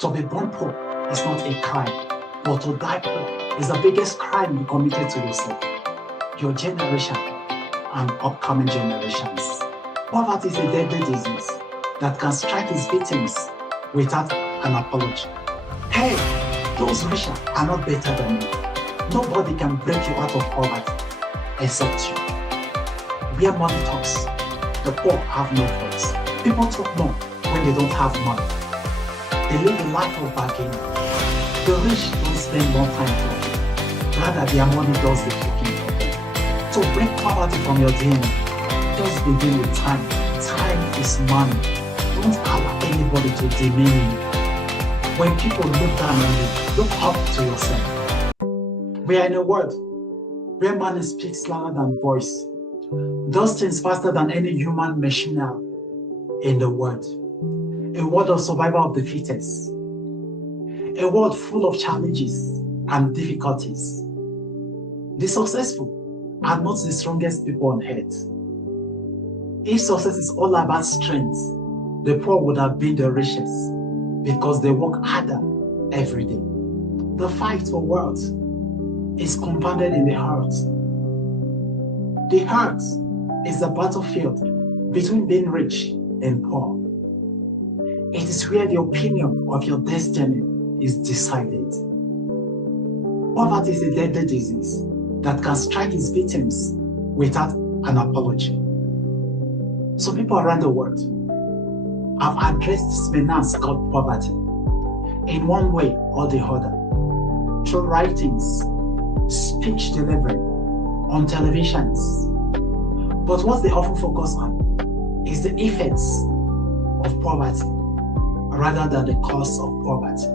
To be born poor is not a crime, but to die poor is the biggest crime you committed to yourself, your generation, and upcoming generations. Poverty is a deadly disease that can strike its victims without an apology. Hey, those rich are not better than you. Nobody can break you out of poverty except you. Where money talks, the poor have no voice. People talk more when they don't have money. They live a life of bargaining. The rich don't spend more time talking. Rather, their money does the talking for them. To break poverty from your DNA, just begin with time. Time is money. Don't allow anybody to demean you. When people look down on you, look up to yourself. We are in a world where money speaks louder than voice, does things faster than any human machinery in the world. A world of survival of the fittest. A world full of challenges and difficulties. The successful are not the strongest people on earth. If success is all about strength, the poor would have been the richest because they work harder every day. The fight for wealth is compounded in the heart. The heart is the battlefield between being rich and poor. It is where the opinion of your destiny is decided. Poverty is a deadly disease that can strike its victims without an apology. Some people around the world have addressed this menace called poverty in one way or the other, through writings, speech delivery, on televisions. But what they often focus on is the effects of poverty rather than the cause of poverty.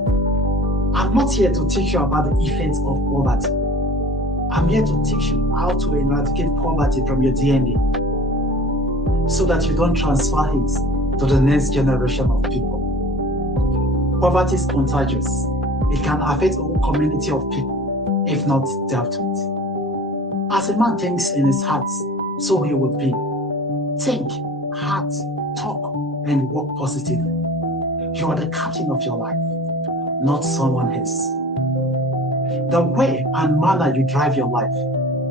I'm not here to teach you about the effects of poverty. I'm here to teach you how to eradicate poverty from your DNA so that you don't transfer it to the next generation of people. Poverty is contagious. It can affect a whole community of people if not dealt with. As a man thinks in his heart, so he would be. Think, act, talk, and work positively. You are the captain of your life, not someone else. The way and manner you drive your life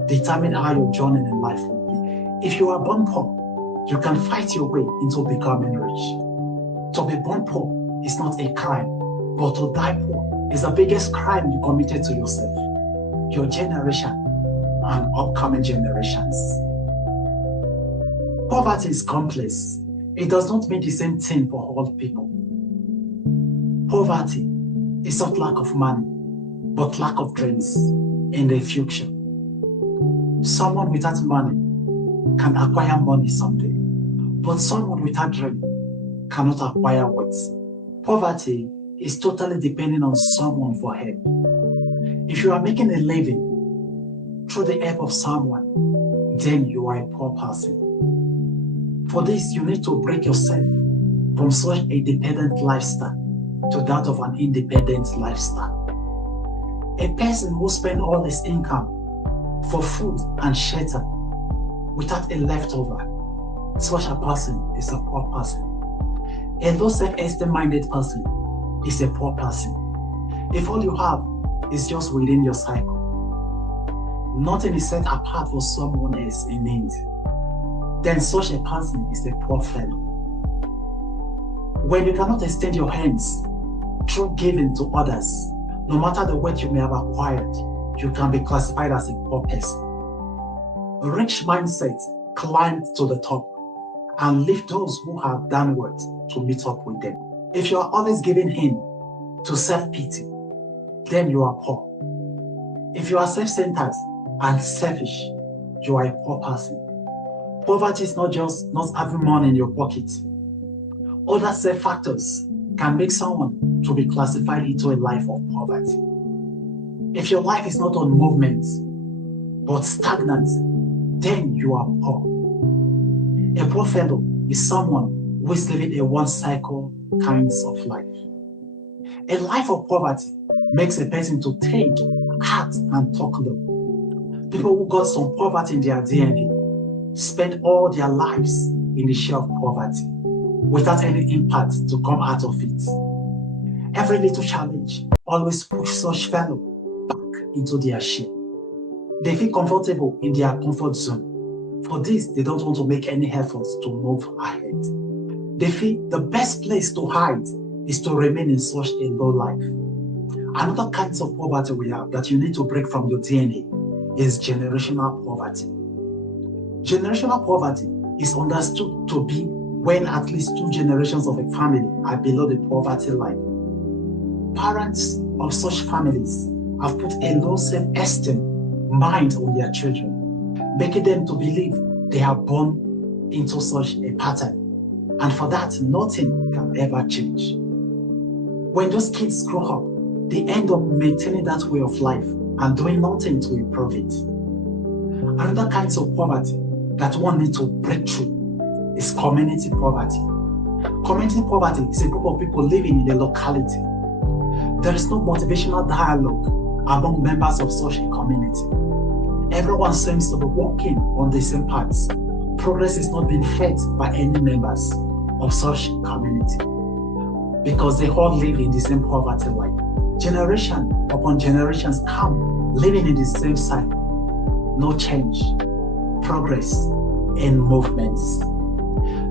determine how your journey in life will be. If you are born poor, you can fight your way into becoming rich. To be born poor is not a crime, but to die poor is the biggest crime you committed to yourself, your generation, and upcoming generations. Poverty is complex. It does not mean the same thing for all people. Poverty is not lack of money, but lack of dreams in the future. Someone without money can acquire money someday, but someone without dream cannot acquire wealth. Poverty is totally depending on someone for help. If you are making a living through the help of someone, then you are a poor person. For this, you need to break yourself from such a dependent lifestyle to that of an independent lifestyle. A person who spends all his income for food and shelter without a leftover, such a person is a poor person. A low self-esteem minded person is a poor person. If all you have is just within your cycle, nothing is set apart for someone else in need, then such a person is a poor fellow. When you cannot extend your hands through giving to others, no matter the wealth you may have acquired, you can be classified as a poor person. A rich mindset climbs to the top and leave those who have downward to meet up with them. If you are always giving in to self-pity, then you are poor. If you are self-centered and selfish, you are a poor person. Poverty is not just not having money in your pocket. Other set factors can make someone to be classified into a life of poverty. If your life is not on movement, but stagnant, then you are poor. A poor fellow is someone who is living a one-cycle kinds of life. A life of poverty makes a person to think, act, and talk low. People who got some poverty in their DNA spend all their lives in the shell of poverty without any impact to come out of it. Every little challenge always push such fellow back into their shame. They feel comfortable in their comfort zone. For this, they don't want to make any efforts to move ahead. They feel the best place to hide is to remain in such a low life. Another kind of poverty we have that you need to break from your DNA is generational poverty. Generational poverty is understood to be when at least 2 generations of a family are below the poverty line. Parents of such families have put a low self-esteem mind on their children, making them to believe they are born into such a pattern. And for that, nothing can ever change. When those kids grow up, they end up maintaining that way of life and doing nothing to improve it. Another kind of poverty that one needs to break through is community poverty. Community poverty is a group of people living in a locality. There is no motivational dialogue among members of such a community. Everyone seems to be walking on the same paths. Progress is not being fed by any members of such community because they all live in the same poverty line. Generation upon generations come living in the same cycle. No change, progress, and movements.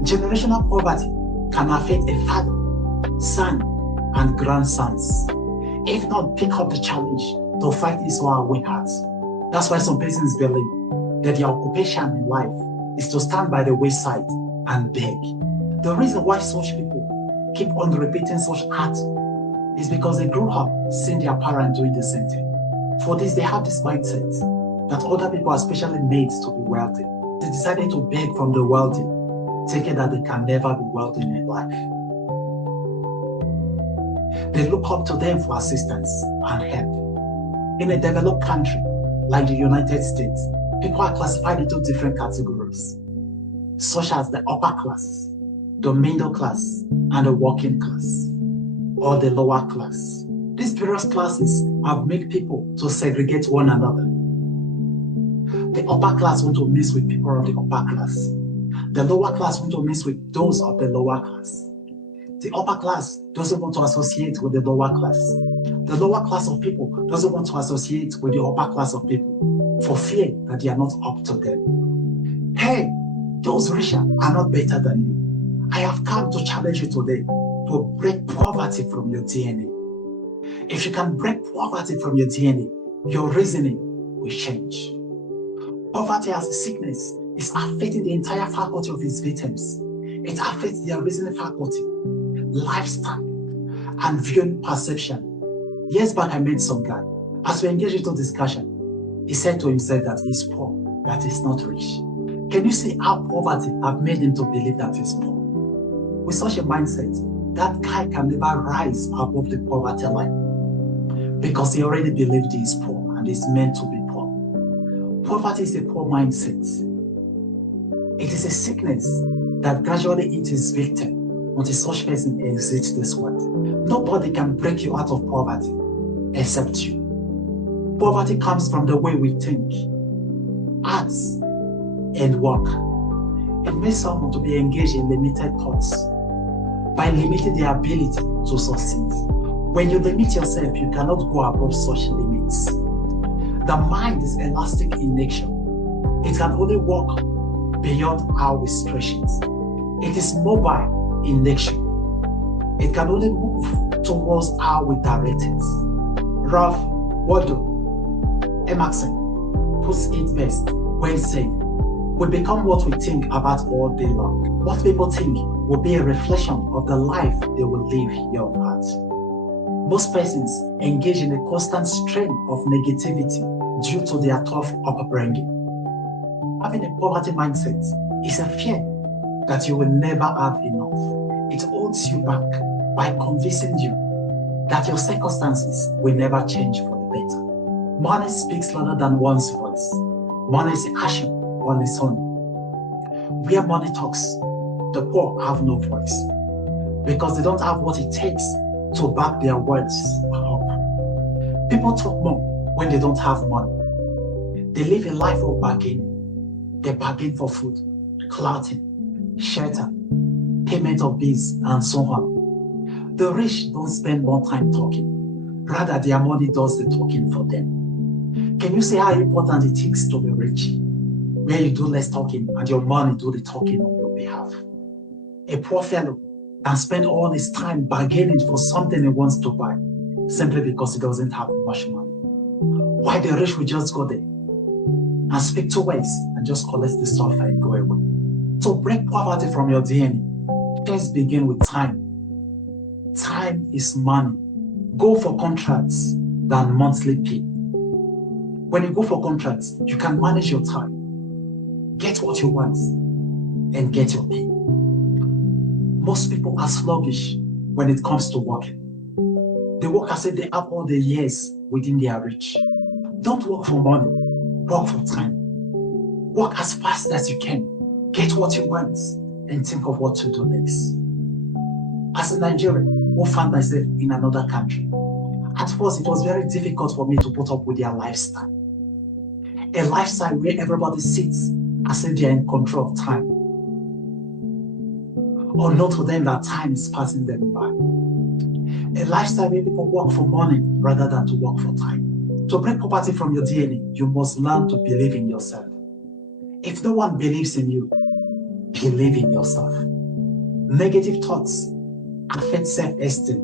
Generational poverty can affect a father, son, and grandsons. If not, pick up the challenge to fight his or her way out. That's why some persons believe that their occupation in life is to stand by the wayside and beg. The reason why such people keep on repeating such acts is because they grew up seeing their parents doing the same thing. For this, they have this mindset that other people are specially made to be wealthy. They decided to beg from the wealthy, thinking that they can never be wealthy in life. They look up to them for assistance and help. In a developed country like the United States, people are classified into different categories, such as the upper class, the middle class, and the working class, or the lower class. These various classes have made people to segregate one another. The upper class want to mix with people of the upper class. The lower class want to mix with those of the lower class. The upper class doesn't want to associate with the lower class. The lower class of people doesn't want to associate with the upper class of people for fear that they are not up to them. Hey, those richer are not better than you. I have come to challenge you today to break poverty from your DNA. If you can break poverty from your DNA, your reasoning will change. Poverty as a sickness is affecting the entire faculty of its victims. It affects their reasoning faculty, lifestyle, and viewing perception. Years back, I met some guy. As we engaged into discussion, he said to himself that he's poor, that he's not rich. Can you see how poverty have made him to believe that he's poor? With such a mindset, that guy can never rise above the poverty line because he already believed he is poor and is meant to be poor. Poverty is a poor mindset. It is a sickness that gradually eats its victim until such person exits this world. Nobody can break you out of poverty except you. Poverty comes from the way we think, act, and work. It makes someone to be engaged in limited thoughts by limiting their ability to succeed. When you limit yourself, you cannot go above such limits. The mind is elastic in nature. It can only work beyond how we stretch it. It is mobile in nature. It can only move towards how we direct it. Ralph Waldo Emerson puts it best when saying, we become what we think about all day long. What people think will be a reflection of the life they will live here on earth. Most persons engage in a constant strain of negativity due to their tough upbringing. Having a poverty mindset is a fear that you will never have enough. It holds you back by convincing you that your circumstances will never change for the better. Money speaks louder than one's voice. Money is action on its own. Where money talks, the poor have no voice because they don't have what it takes to back their words up. People talk more when they don't have money. They live a life of bargaining. They bargain for food, clothing, shelter, payment of bills, and so on. The rich don't spend more time talking. Rather, their money does the talking for them. Can you see how important it is to be rich? Where you do less talking and your money do the talking on your behalf. A poor fellow can spend all his time bargaining for something he wants to buy simply because he doesn't have much money. Why the rich will just go there and speak two words and just collect the stuff and go away. So break poverty from your DNA. Let's begin with time. Time is money. Go for contracts than monthly pay. When you go for contracts, you can manage your time. Get what you want and get your pay. Most people are sluggish when it comes to working. They work as if they have all the years within their reach. Don't work for money, work for time. Work as fast as you can. Get what you want and think of what to do next. As a Nigerian who found myself in another country, at first it was very difficult for me to put up with their lifestyle. A lifestyle where everybody sits as if they're in control of time. Or not to them that time is passing them by. A lifestyle where people work for money rather than to work for time. To break poverty from your DNA, you must learn to believe in yourself. If no one believes in you, believe in yourself. Negative thoughts affect self-esteem.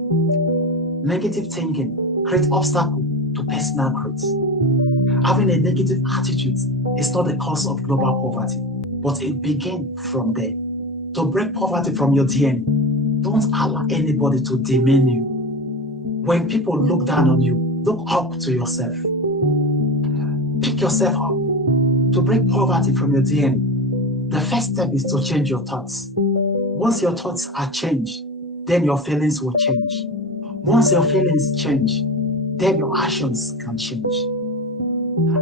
Negative thinking creates obstacles to personal growth. Having a negative attitude is not the cause of global poverty, but it begins from there. To break poverty from your DNA, don't allow anybody to demean you. When people look down on you, look up to yourself. Pick yourself up. To break poverty from your DNA, the first step is to change your thoughts. Once your thoughts are changed, then your feelings will change. Once your feelings change, then your actions can change.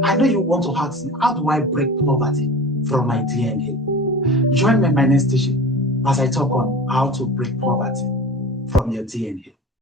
I know you want to ask me, how do I break poverty from my DNA? Join me in my next session as I talk on how to break poverty from your DNA.